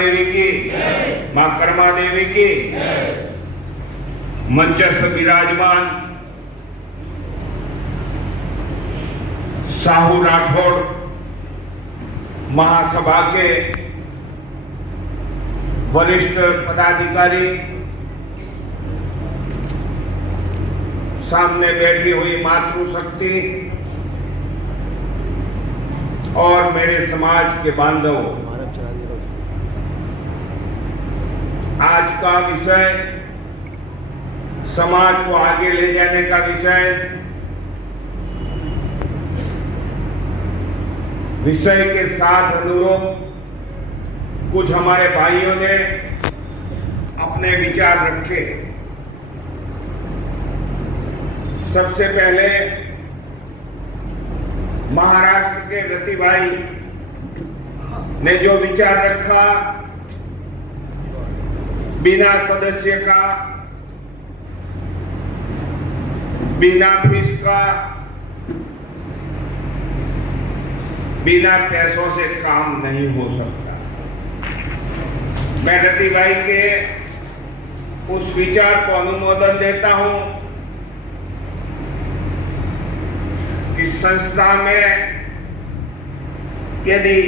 देवी की, मां कर्मा देवी की, मंचस्थ विराजमान साहू राठौड़ महासभा के वरिष्ठ पदाधिकारी, सामने बैठी हुई मातृशक्ति और मेरे समाज के बांधव, आज का विषय समाज को आगे ले जाने का विषय के साथ अनुरूप कुछ हमारे भाइयों ने अपने विचार रखे। सबसे पहले महाराष्ट्र के रति भाई ने जो विचार रखा, बिना सदस्य का, बिना फीस का, बिना पैसों से काम नहीं हो सकता। मैं रति भाई के उस विचार को अनुमोदन देता हूं कि संस्था में यदि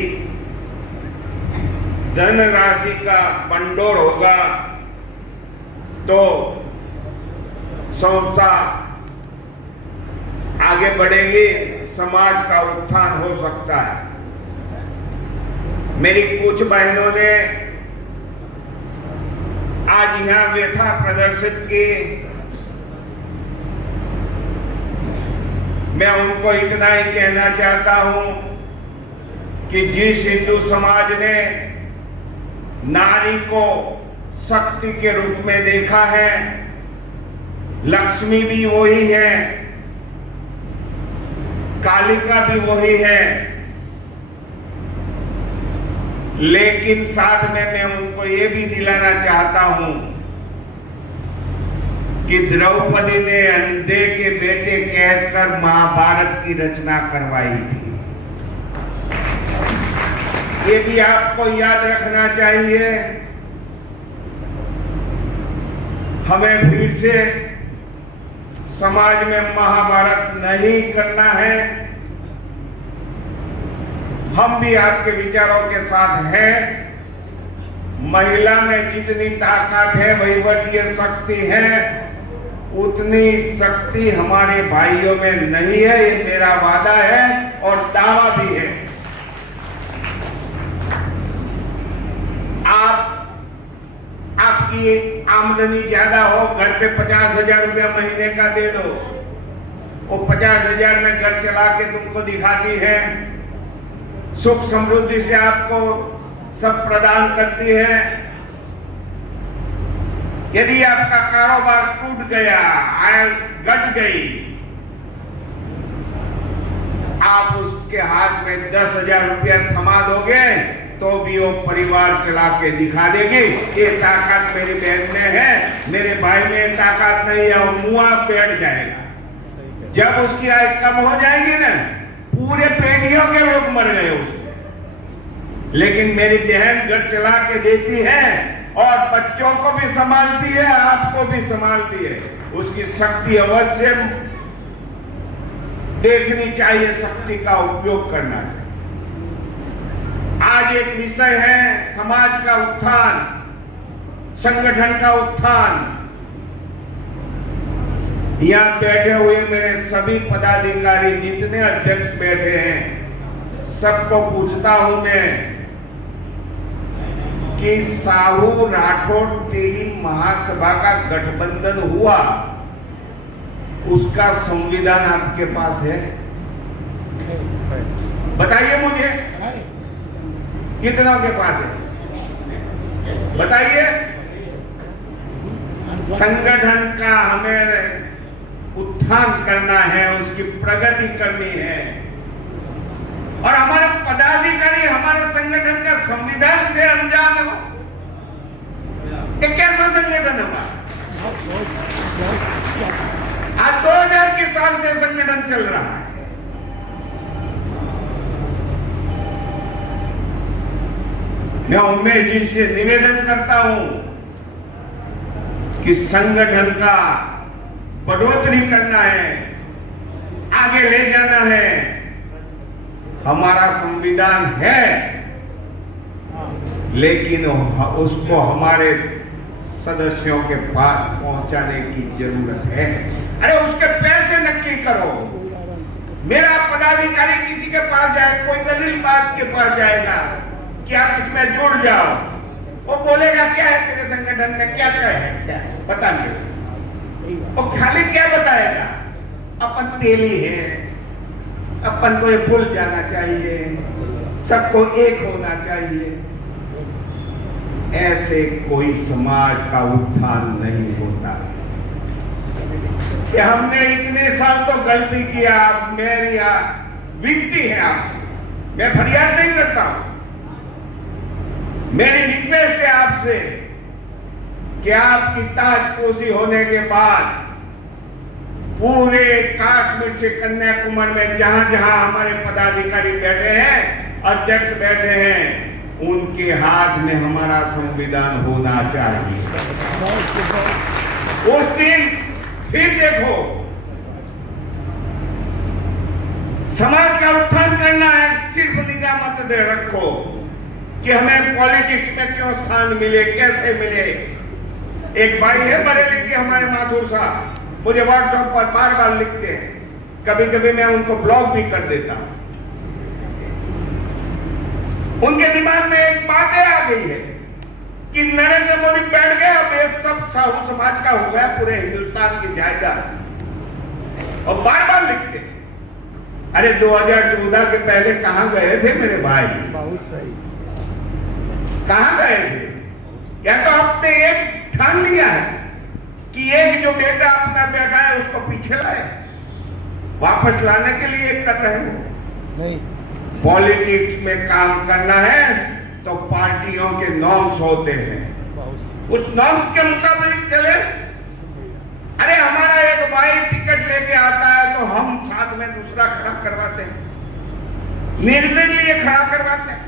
धनराशि का भंडोर होगा तो संस्था आगे बढ़ेगी, समाज का उत्थान हो सकता है। मेरी कुछ बहनों ने आज यहां व्यथा प्रदर्शित की। मैं उनको इतना ही कहना चाहता हूं कि जिस हिंदू समाज ने नारी को शक्ति के रूप में देखा है, लक्ष्मी भी वही है, कालिका भी वही है, लेकिन साथ में मैं उनको ये भी दिलाना चाहता हूं कि द्रौपदी ने अंधे के बेटे कहकर महाभारत की रचना करवाई थी। ये भी आपको याद रखना चाहिए। हमें फिर से समाज में महाभारत नहीं करना है। हम भी आपके विचारों के साथ हैं। महिला में जितनी ताकत है, वैवटीय शक्ति है, उतनी शक्ति हमारे भाइयों में नहीं है। ये मेरा वादा है और दावा भी है। आपकी आमदनी ज्यादा हो, घर पे 50,000 रुपया महीने का दे दो, वो 50,000 में घर चला के तुमको दिखाती है, सुख समृद्धि से आपको सब प्रदान करती है। यदि आपका कारोबार टूट गया, आय घट गई, आप उसके हाथ में 10,000 रुपया थमा दोगे तो भी वो परिवार चला के दिखा देगी। ये ताकत मेरी बहन में है, मेरे भाई में ताकत नहीं है, वो मुआ बैठ जाएगा। जब उसकी आय कम हो जाएगी ना, पूरे पीढ़ियों के लोग मर गए उसके। लेकिन मेरी बहन घर चला के देती है और बच्चों को भी संभालती है, आपको भी संभालती है। उसकी शक्ति अवश्य देखनी चाहिए, शक्ति का उपयोग करना चाहिए। आज एक विषय है समाज का उत्थान, संगठन का उत्थान। यहां बैठे हुए मेरे सभी पदाधिकारी, जितने अध्यक्ष बैठे हैं, सबको पूछता हूं मैं कि साहू राठौड़ तेली महासभा का गठबंधन हुआ, उसका संविधान आपके पास है? बताइए मुझे, कितनों के पास है? बताइए। संगठन का हमें उत्थान करना है, उसकी प्रगति करनी है, और हमारे पदाधिकारी हमारे संगठन का संविधान से अनजान हो, ये कैसा संगठन हमारा? आज 2000 के साल से संगठन चल रहा है। मैं उमेश जी से निवेदन करता हूं कि संगठन का बढ़ोतरी करना है, आगे ले जाना है। हमारा संविधान है, लेकिन उसको हमारे सदस्यों के पास पहुंचाने की जरूरत है। अरे उसके पैसे नक्की करो। मेरा पदाधिकारी किसी के पास जाए, कोई दलील बात के पास जाएगा कि आप इसमें जुड़ जाओ, वो बोलेगा क्या है तेरे संगठन में, क्या है, क्या पता नहीं। वो खाली क्या बताएगा, अपन तेली है, अपन को ये भूल जाना चाहिए, सबको एक होना चाहिए। ऐसे कोई समाज का उत्थान नहीं होता। कि हमने इतने साल तो गलती किया, मेरी विनती है आपसे, मैं फरियाद नहीं करता हूं, मेरी रिक्वेस्ट है आपसे कि आपकी ताजपोशी होने के बाद पूरे कश्मीर से कन्याकुमारी में जहां जहां हमारे पदाधिकारी बैठे हैं, अध्यक्ष बैठे हैं, उनके हाथ में हमारा संविधान होना चाहिए। उस दिन फिर देखो, समाज का उत्थान करना है, सिर्फ निगाह मत दे रखो कि हमें पॉलिटिक्स में क्यों स्थान मिले, कैसे मिले। एक भाई है बरेली के, हमारे माथुर साहब, मुझे व्हाट्सएप पर बार बार लिखते हैं, कभी कभी मैं उनको ब्लॉक भी कर देता हूं। उनके दिमाग में एक बात आ गई है कि नरेंद्र मोदी बैठ गए, अब एक सब साहू समाज का हो गया, पूरे हिंदुस्तान की जायदाद। और बार बार लिखते, अरे 2014 के पहले कहां गए थे मेरे भाई, बहुत सही, कहां गए थे? या तो आपने एक ठान लिया है कि एक जो बेटा अपना बैठा है उसको पीछे लाए, वापस लाने के लिए कर रहे हो? नहीं। पॉलिटिक्स में काम करना है तो पार्टियों के नॉर्म्स होते हैं, उस नॉर्म्स के मुताबिक चले। अरे हमारा एक भाई टिकट लेके आता है तो हम साथ में दूसरा खड़ा करवाते हैं, निर्दलीय खड़ा करवाते हैं।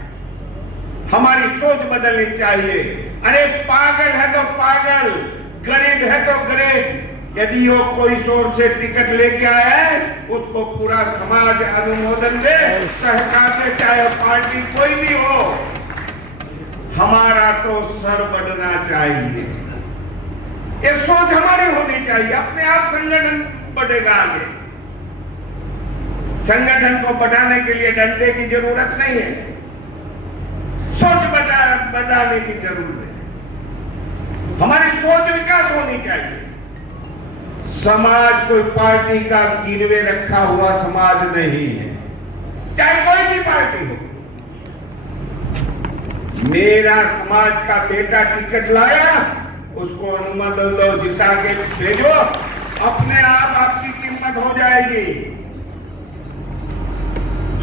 हमारी सोच बदलनी चाहिए। अरे पागल है तो पागल, गरीब है तो गरीब, यदि वो कोई सोर्स से टिकट लेके आया है, उसको पूरा समाज अनुमोदन दे, सहकार से, चाहे पार्टी कोई भी हो। हमारा तो सर बढ़ना चाहिए, ये सोच हमारी होनी चाहिए। अपने आप संगठन बढ़ेगा आगे। संगठन को बढ़ाने के लिए डंडे की जरूरत नहीं है, सोच बढ़ाने की जरूरत है। हमारी सोच विकास होनी चाहिए। समाज कोई पार्टी का गिरवे रखा हुआ समाज नहीं है, चाहे कोई भी पार्टी हो। मेरा समाज का बेटा टिकट लाया, उसको अनुमोदन दो, जिता के भेजो, अपने आप आपकी कीमत हो जाएगी।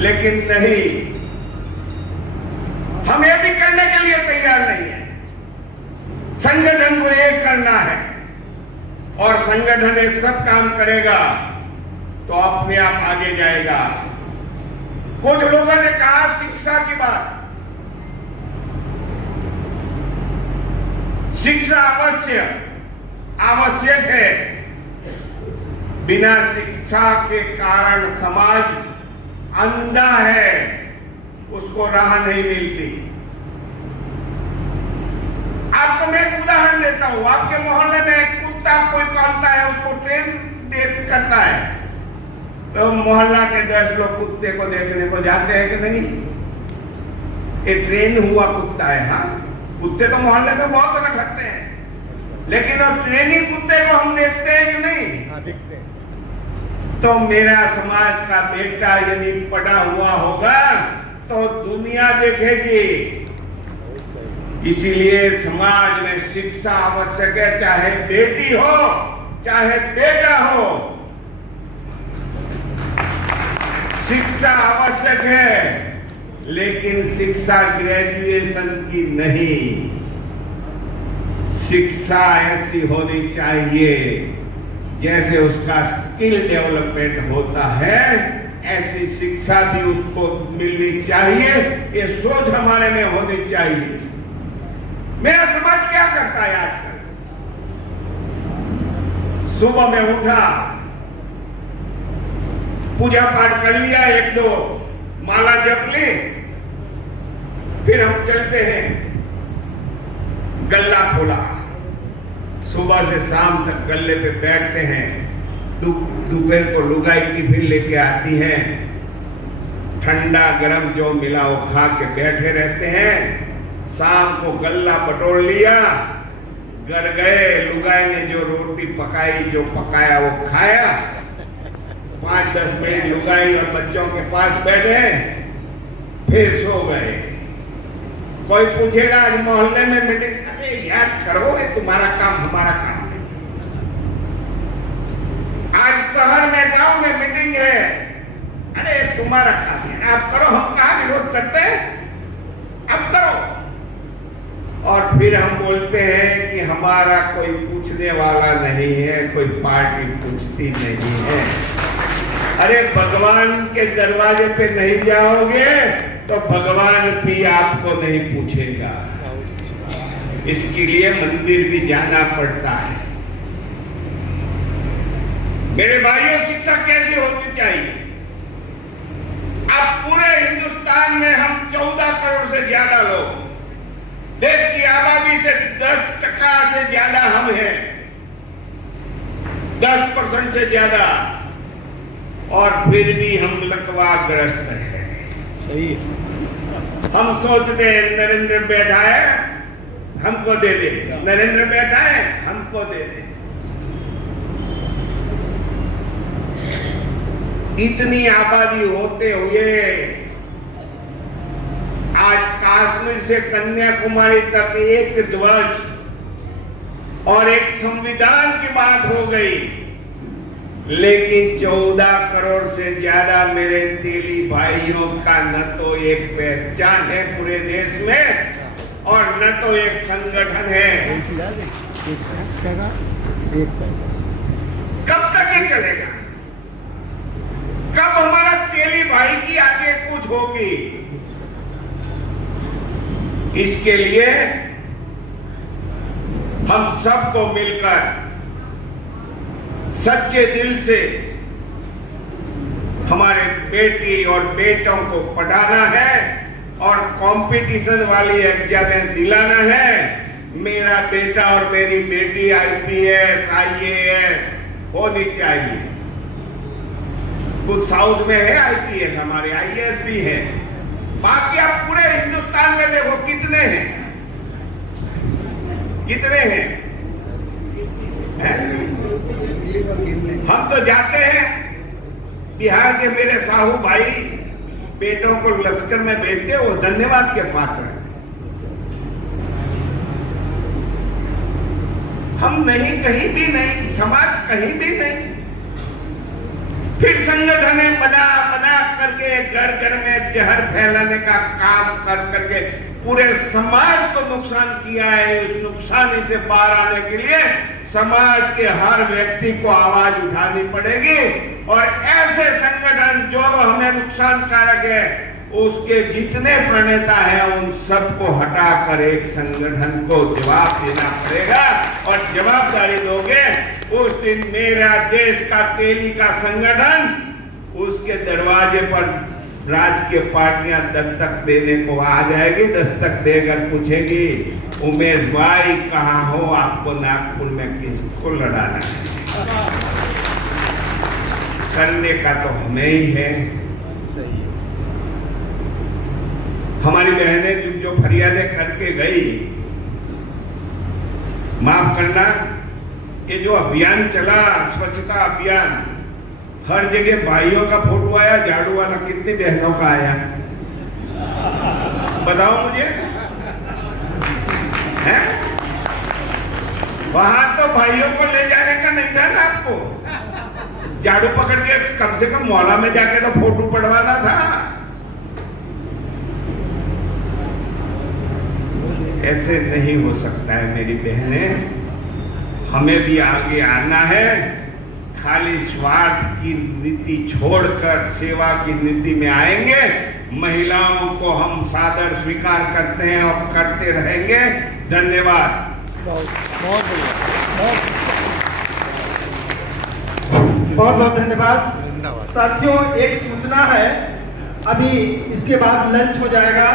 लेकिन नहीं, हम ये भी करने के लिए तैयार नहीं है। संगठन को एक करना है और संगठन ये सब काम करेगा तो अपने आप आगे जाएगा। कुछ लोगों ने कहा शिक्षा की बात, शिक्षा आवश्यक है। बिना शिक्षा के कारण समाज अंधा है, उसको राह नहीं मिलती। आपको मैं एक उदाहरण देता हूं। आपके मोहल्ले में एक कुत्ता कोई पालता है, उसको ट्रेन करता है, तो मोहल्ला के 10 लोग कुत्ते को देखने को जाते हैं कि नहीं? ये ट्रेन हुआ कुत्ता है। हाँ, कुत्ते तो मोहल्ले में बहुत रखते हैं, लेकिन अब ट्रेनिंग कुत्ते को हम देखते हैं कि नहीं? हाँ, देखते हैं। तो मेरा समाज का बेटा यदि पढ़ा हुआ होगा तो दुनिया देखेगी। इसीलिए समाज में शिक्षा आवश्यक है, चाहे बेटी हो चाहे बेटा हो, शिक्षा आवश्यक है। लेकिन शिक्षा ग्रेजुएशन की नहीं, शिक्षा ऐसी होनी चाहिए जैसे उसका स्किल डेवलपमेंट होता है, ऐसी शिक्षा भी उसको मिलनी चाहिए, ये सोच हमारे में होनी चाहिए। मेरा समाज क्या करता है आजकल? सुबह में उठा, पूजा पाठ कर लिया, एक दो माला जप ली, फिर हम चलते हैं, गल्ला खोला, सुबह से शाम तक गल्ले पे बैठते हैं। दोपहर को लुगाई टिफिन लेके आती है, ठंडा गरम जो मिला वो खा के बैठे रहते हैं। शाम को गल्ला बटोर लिया, घर गए, लुगाई ने जो रोटी पकाई, जो पकाया वो खाया, 5-10 मिनट लुगाई और बच्चों के पास बैठे, फिर सो गए। कोई पूछेगा आज मोहल्ले में मीटिंग, अरे यार करो, ये तुम्हारा काम हमारा काम है। आज शहर में गांव में मीटिंग है, अरे तुम्हारा काम है, आप करो, हम कहाँ विरोध करते हैं, अब करो। और फिर हम बोलते हैं कि हमारा कोई पूछने वाला नहीं है, कोई पार्टी पूछती नहीं है। अरे भगवान के दरवाजे पे नहीं जाओगे तो भगवान भी आपको नहीं पूछेगा। इसके लिए मंदिर भी जाना पड़ता है। मेरे भाइयों, शिक्षा कैसी होनी चाहिए? अब पूरे हिंदुस्तान में हम 14 करोड़ से ज्यादा लोग, देश की आबादी से 10% से ज्यादा हम हैं, 10% से ज्यादा, और फिर भी हम लकवाग्रस्त हैं। सही है। हम सोचते हैं नरेंद्र बैठा है हमको दे दे, नरेंद्र बैठा है हमको दे दे। इतनी आबादी होते हुए आज कश्मीर से कन्याकुमारी तक एक ध्वज और एक संविधान की बात हो गई, लेकिन 14 करोड़ से ज्यादा मेरे तेली भाइयों का न तो एक पहचान है पूरे देश में और न तो एक संगठन है। कब तक ये चलेगा? कब हमारा तेली भाई की आगे कुछ होगी? इसके लिए हम सबको मिलकर सच्चे दिल से हमारे बेटी और बेटों को पढ़ाना है और कंपटीशन वाली एग्जामें दिलाना है। मेरा बेटा और मेरी बेटी आईपीएस, आईएएस होनी चाहिए। कुछ साउथ में है आईपीएस, हमारे आईएएस भी है। बाकी आप पूरे हिंदुस्तान में देखो कितने हैं, कितने हैं, हैं? हम तो जाते हैं, बिहार के मेरे साहू भाई बेटों को लश्कर में भेजते, वो धन्यवाद के पात्र हैं। हम नहीं, कहीं भी नहीं, समाज कहीं भी नहीं। फिर संगठन बना बना करके घर घर में जहर फैलाने का काम कर करके पूरे समाज को नुकसान किया है। इस नुकसानी से बाहर आने के लिए समाज के हर व्यक्ति को आवाज उठानी पड़ेगी और ऐसे संगठन जो हमें नुकसान कारक है उसके जितने प्रणेता हैं उन सबको हटाकर एक संगठन को जवाब देना पड़ेगा। और जवाबदारी दोगे उस दिन मेरा देश का तेली का संगठन उसके दरवाजे पर राजकीय पार्टियां दस्तक देने को आ जाएगी। दस्तक देकर पूछेगी, उमेश भाई कहाँ हो, आपको नागपुर में किसको लड़ाना है? करने का तो हमें ही है। हमारी बहनें जो फरियादें करके गई, माफ करना, ये जो अभियान चला स्वच्छता अभियान, हर जगह भाइयों का फोटो आया, झाड़ू वाला कितनी बहनों का आया बताओ मुझे, है? वहां तो भाइयों को ले जाने का नहीं था ना आपको, झाड़ू पकड़ के कम से कम मौला में जाके तो फोटो पड़वाना था। ऐसे नहीं हो सकता है मेरी बहनें, हमें भी आगे आना है। खाली स्वार्थ की नीति छोड़कर सेवा की नीति में आएंगे, महिलाओं को हम सादर स्वीकार करते हैं और करते रहेंगे। धन्यवाद। बहुत बहुत बढ़िया, बहुत बहुत धन्यवाद। धन्यवाद। साथियों, एक सूचना है, अभी इसके बाद लंच हो जाएगा।